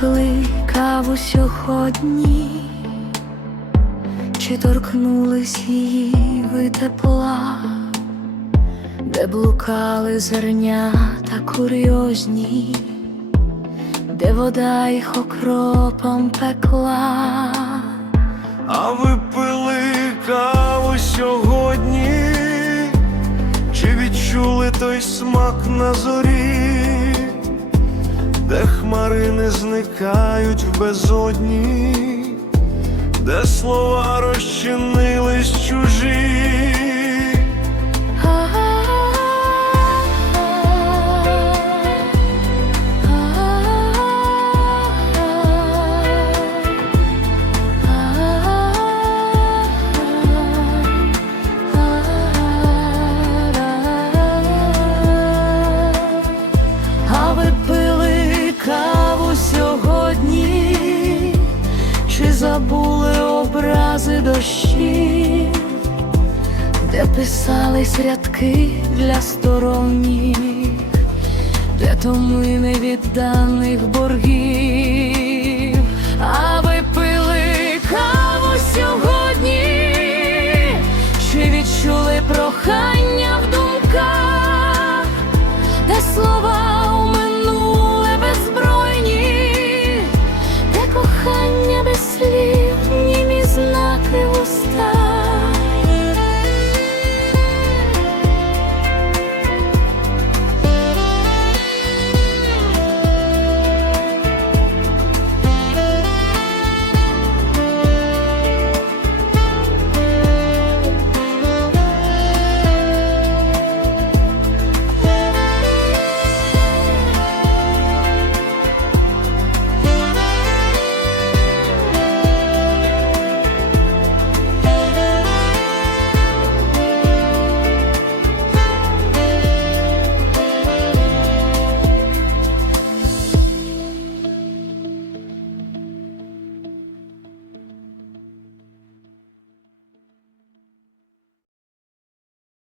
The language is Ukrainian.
пили каву сьогодні, чи торкнулись її ви тепла, де блукали зернята курйозні, де вода їх окропом пекла. А ви пили каву сьогодні? Чи відчули той смак на зорі, де хмари не зникають в безодні, де слова розчинились забули образи дощі, де писались рядки для сторонніх, де томи невідданих боргів, а ви пили каву сьогодні, чи відчули прохання?